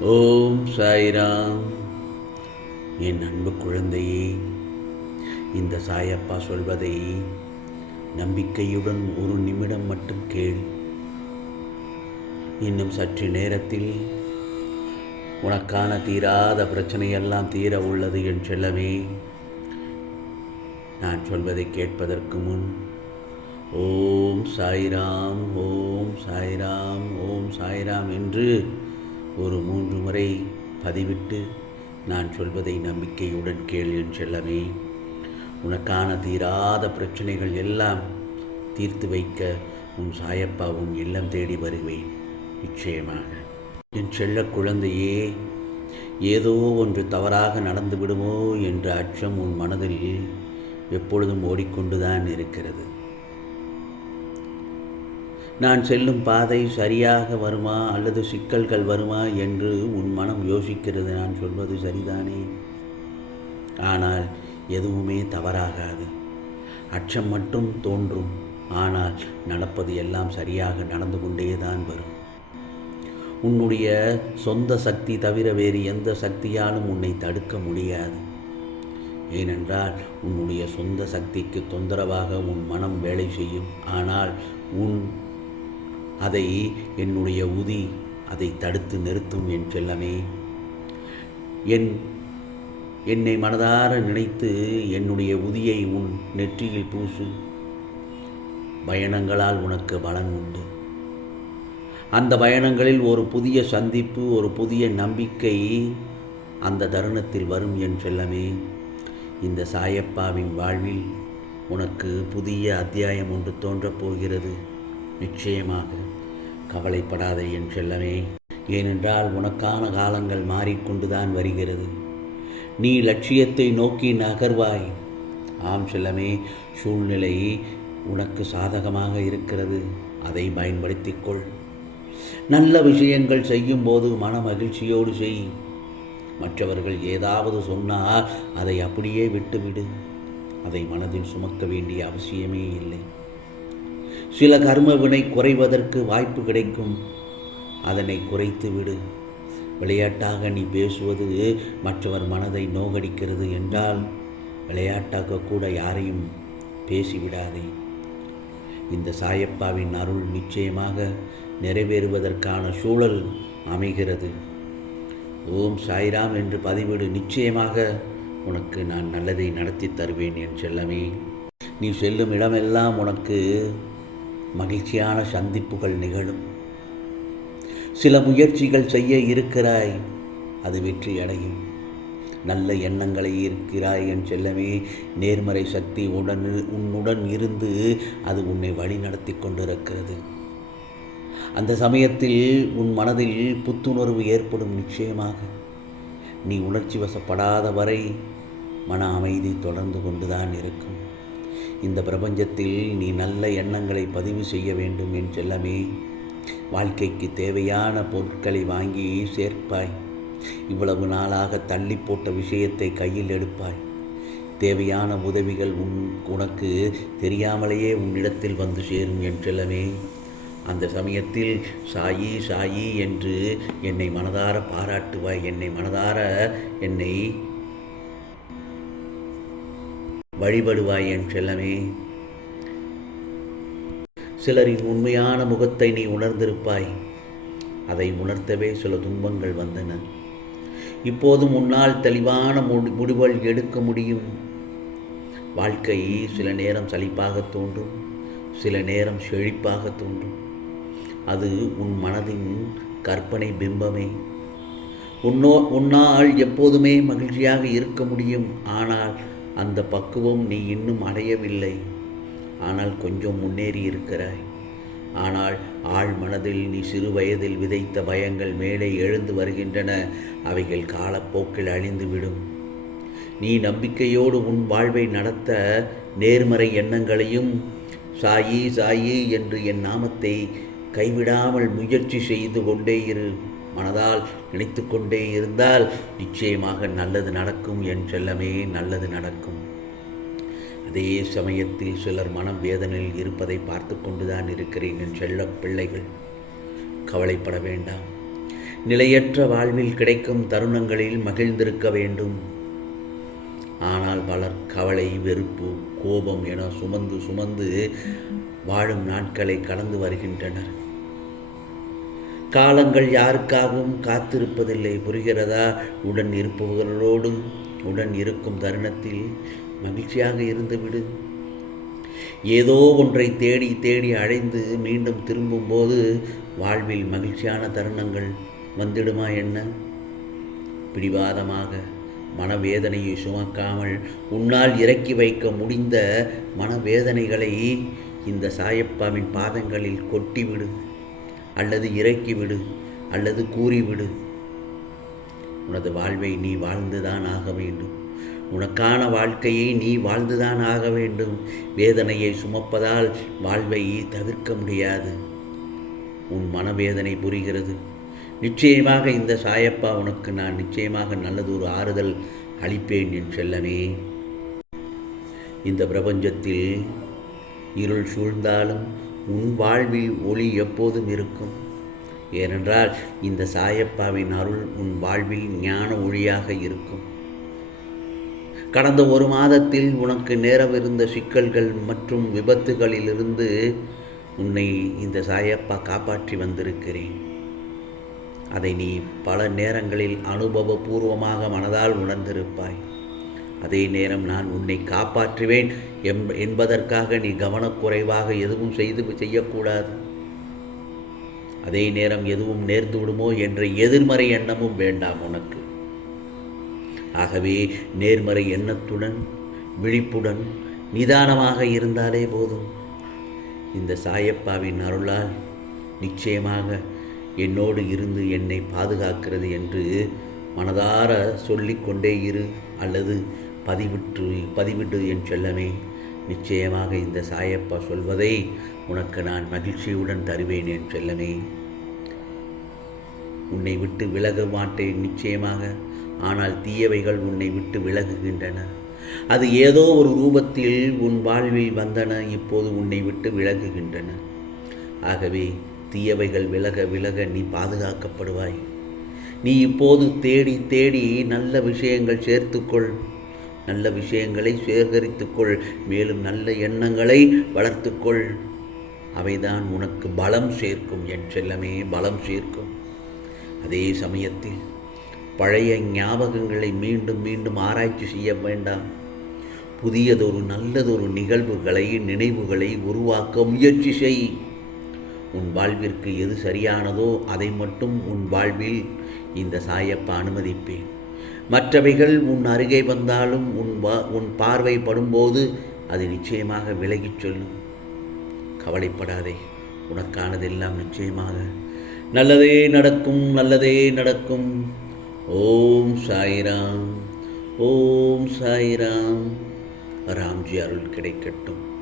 ஓம் சாய்ராம். என் அன்பு குழந்தையே இந்த சாயப்பா சொல்வதை நம்பிக்கையுடன் ஒரு நிமிடம் மட்டும் கேள். இன்னும் சற்று நேரத்தில் உனக்கான தீராத பிரச்சனையெல்லாம் தீர உள்ளது என் செல்லமே. நான் சொல்வதை கேட்பதற்கு முன் ஓம் சாய்ராம் ஓம் சாய்ராம் ஓம் சாய்ராம் என்று ஒரு மூன்று முறை பதிவிட்டு நான் சொல்வதை நம்பிக்கையுடன் கேள் என் செல்லமே. உனக்கான தீராத பிரச்சனைகள் எல்லாம் தீர்த்து வைக்க உன் சாயப்பாவும் இல்லம் தேடி வருவேன். நிச்சயமாக என் செல்ல குழந்தையே ஏதோ ஒன்று தவறாக நடந்து விடுமோ என்ற அச்சம் உன் மனதில் எப்பொழுதும் ஓடிக்கொண்டுதான் இருக்கிறது. நான் செல்லும் பாதை சரியாக வருமா அல்லது சிக்கல்கள் வருமா என்று உன் மனம் யோசிக்கிறது. நான் சொல்வது சரிதானே? ஆனால் எதுவுமே தவறாகாது. அச்சம் மட்டும் தோன்றும். ஆனால் நடப்பது எல்லாம் சரியாக நடந்து கொண்டே தான் வரும். உன்னுடைய சொந்த சக்தி தவிர வேறு எந்த சக்தியாலும் உன்னை தடுக்க முடியாது. ஏனென்றால் உன்னுடைய சொந்த சக்திக்கு தொந்தரவாக உன் மனம் வேலை செய்யும். ஆனால் உன் அதை என்னுடைய உதி அதை தடுத்து நிறுத்தும் என் செல்லமே. என் என்னை மனதார நினைத்து என்னுடைய உதியை உன் நெற்றியில் பூசு. பயணங்களால் உனக்கு பலன் உண்டு. அந்த பயணங்களில் ஒரு புதிய சந்திப்பு ஒரு புதிய நம்பிக்கை அந்த தருணத்தில் வரும் என் செல்லமே. இந்த சாயப்பாவின் வாழ்வில் உனக்கு புதிய அத்தியாயம் ஒன்று தோன்றப் போகிறது. நிச்சயமாக கவலைப்படாதே என் செல்லமே. ஏனென்றால் உனக்கான காலங்கள் மாறிக்கொண்டுதான் வருகிறது. நீ லட்சியத்தை நோக்கி நகர்வாய். ஆம் செல்லமே சூழ்நிலை உனக்கு சாதகமாக இருக்கிறது. அதை பயன்படுத்திக்கொள். நல்ல விஷயங்கள் செய்யும்போது மன மகிழ்ச்சியோடு செய். மற்றவர்கள் ஏதாவது சொன்னால் அதை அப்படியே விட்டுவிடு. அதை மனதில் சுமக்க வேண்டிய அவசியமே இல்லை. சில கர்மவினை குறைவதற்கு வாய்ப்பு கிடைக்கும். அதனை குறைத்து விடு. விளையாட்டாக நீ பேசுவது மற்றவர் மனதை நோகடிக்கிறது என்றால் விளையாட்டாக கூட யாரையும் பேசிவிடாதே. இந்த சாயப்பாவின் அருள் நிச்சயமாக நிறைவேறுவதற்கான சூழல் அமைகிறது. ஓம் சாய்ராம் என்று பதிவிடு. நிச்சயமாக உனக்கு நான் நல்லதை நடத்தி தருவேன் என் செல்லமே. நீ செல்லும் இடமெல்லாம் உனக்கு மகிழ்ச்சியான சந்திப்புகள் நிகழும். சில முயற்சிகள் செய்ய இருக்கிறாய் அது வெற்றி அடையும். நல்ல எண்ணங்களை இருக்கிறாய் என் செல்லமே நேர்மறை சக்தி உடன் உன்னுடன் இருந்து அது உன்னை வழி நடத்தி கொண்டிருக்கிறது. அந்த சமயத்தில் உன் மனதில் புத்துணர்வு ஏற்படும் நிச்சயமாக. நீ உணர்ச்சி வசப்படாத வரை மன அமைதி தொடர்ந்து கொண்டுதான் இருக்கும். இந்த பிரபஞ்சத்தில் நீ நல்ல எண்ணங்களை பதிவு செய்ய வேண்டும் என் செல்லமே. வாழ்க்கைக்கு தேவையான பொருட்களை வாங்கி சேர்ப்பாய். இவ்வளவு நாளாக தள்ளி போட்ட விஷயத்தை கையில் எடுப்பாய். தேவையான உதவிகள் உன் உனக்கு தெரியாமலேயே உன்னிடத்தில் வந்து சேரும் என் செல்லமே. அந்த சமயத்தில் சாயி சாயி என்று என்னை மனதார பாராட்டுவாய். என்னை மனதார என்னை வழிபடுவாய் என் செல்லமே சிலரின் உண்மையான முகத்தை நீ உணர்ந்திருப்பாய். அதை உணர்த்தவே சில துன்பங்கள் வந்தன. இப்போதும் உன்னால் தெளிவான முடி முடிவுகள் எடுக்க முடியும். வாழ்க்கை சில நேரம் சலிப்பாக தோன்றும் சில நேரம் செழிப்பாக தோன்றும். அது உன் மனதின் கற்பனை பிம்பமே. உன்னோ உன்னால் எப்போதுமே மகிழ்ச்சியாக இருக்க முடியும். ஆனால் அந்த பக்குவம் நீ இன்னும் அடையவில்லை. ஆனால் கொஞ்சம் முன்னேறி இருக்கிறாய். ஆனால் ஆழ் மனதில் நீ சிறு வயதில் விதைத்த பயங்கள் மேலே எழுந்து வருகின்றன. அவைகள் காலப்போக்கில் அழிந்துவிடும் நீ நம்பிக்கையோடு உன் வாழ்வை நடத்த நேர்மறை எண்ணங்களையும் சாயி சாயி என்று என் நாமத்தை கைவிடாமல் முயற்சி செய்து கொண்டே இரு. மனதால் நினைத்து கொண்டே இருந்தால் நிச்சயமாக நல்லது நடக்கும் என் செல்லமே நல்லது நடக்கும். அதே சமயத்தில் சிலர் மனம் வேதனையில் இருப்பதை பார்த்து கொண்டுதான் இருக்கிறேன் என் செல்ல பிள்ளைகள். கவலைப்பட வேண்டாம். நிலையற்ற வாழ்வில் கிடைக்கும் தருணங்களில் மகிழ்ந்திருக்க வேண்டும். ஆனால் பலர் கவலை வெறுப்பு கோபம் என சுமந்து சுமந்து வாழும் நாட்களை கடந்து வருகின்றனர். காலங்கள் யாருக்காகவும் காத்திருப்பதில்லை. புரிகிறதா? உடன் இருப்பவர்களோடு உடன் இருக்கும் தருணத்தில் மகிழ்ச்சியாக இருந்துவிடு ஏதோ ஒன்றை தேடி தேடி அழைந்து மீண்டும் திரும்பும்போது வாழ்வில் மகிழ்ச்சியான தருணங்கள் வந்துடுமா என்ன? பிடிவாதமாக மனவேதனையை சுமக்காமல் உன்னால் இறக்கி வைக்க முடிந்த மனவேதனைகளை இந்த சாயப்பாவின் பாதங்களில் கொட்டிவிடு. அல்லது இறக்கிவிடு அல்லது கூறிவிடு. உனது வாழ்வை நீ வாழ்ந்துதான் ஆக வேண்டும். உனக்கான வாழ்க்கையை நீ வாழ்ந்துதான் ஆக வேண்டும். வேதனையை சுமப்பதால் வாழ்வை தவிர்க்க முடியாது. உன் மனவேதனை புரிகிறது. நிச்சயமாக இந்த சாயப்பா உனக்கு நான் நிச்சயமாக நல்லதொரு ஆறுதல் அளிப்பேன் என் செல்லமே. இந்த பிரபஞ்சத்தில் இருள் சூழ்ந்தாலும் உன் வாழ்வில் ஒளி எப்போதும் இருக்கும். ஏனென்றால் இந்த சாயப்பாவின் அருள் உன் வாழ்வில் ஞான ஒளியாக இருக்கும். கடந்த ஒரு மாதத்தில் உனக்கு நேரவிருந்த சிக்கல்கள் மற்றும் விபத்துகளிலிருந்து உன்னை இந்த சாயப்பா காப்பாற்றி வந்திருக்கிறேன். அதை நீ பல நேரங்களில் அனுபவபூர்வமாக மனதால் உணர்ந்திருப்பாய். அதே நேரம் நான் உன்னை காப்பாற்றுவேன். எம் என்பதற்காக நீ கவனக்குறைவாக எதுவும் செய்து செய்யக்கூடாது. அதே நேரம் எதுவும் நேர்ந்து விடுமோ என்ற எதிர்மறை எண்ணமும் வேண்டாம் உனக்கு. ஆகவே நேர்மறை எண்ணத்துடன் விழிப்புடன் நிதானமாக இருந்தாலே போதும். இந்த சாயப்பாவின் அருளால் நிச்சயமாக என்னோடு இருந்து என்னை பாதுகாக்கிறது என்று மனதார சொல்லிக்கொண்டே இரு அல்லது பதிவிட்டு பதிவிட்டு என் செல்லமே. நிச்சயமாக இந்த சாயப்பா சொல்வதை உனக்கு நான் மகிழ்ச்சியுடன் தருவேன் என் செல்லமே. உன்னை விட்டு விலக மாட்டேன் நிச்சயமாக. ஆனால் தீயவைகள் உன்னை விட்டு விலகுகின்றன. அது ஏதோ ஒரு ரூபத்தில் உன் வாழ்வில் வந்தன இப்போது உன்னை விட்டு விலகுகின்றன. ஆகவே தீயவைகள் விலக விலக நீ பாதுகாக்கப்படுவாய். நீ இப்போது தேடி தேடி நல்ல விஷயங்கள் சேர்த்துக்கொள். நல்ல விஷயங்களை சேகரித்துக்கொள் மேலும் நல்ல எண்ணங்களை வளர்த்துக்கொள். அவைதான் உனக்கு பலம் சேர்க்கும் என் செல்லமே பலம் சேர்க்கும். அதே சமயத்தில் பழைய ஞாபகங்களை மீண்டும் மீண்டும் ஆராய்ச்சி செய்ய வேண்டாம். புதியதொரு நல்லதொரு நிகழ்வுகளை நினைவுகளை உருவாக்க முயற்சி செய். உன் வாழ்விற்கு எது சரியானதோ அதை மட்டும் உன் வாழ்வில் இந்த சாயப்பா அனுமதிப்பேன். மற்றவைகள் உன் அருகே வந்தாலும் உன் வா உன் பார்வை படும்போது அது நிச்சயமாக விலகிச் சொல்லும். கவலைப்படாதே உனக்கானதெல்லாம் நிச்சயமாக. நல்லதே நடக்கும் நல்லதே நடக்கும். ஓம் சாய்ராம் ஓம் சாய்ராம். ராம்ஜி அருள் கிடைக்கட்டும்.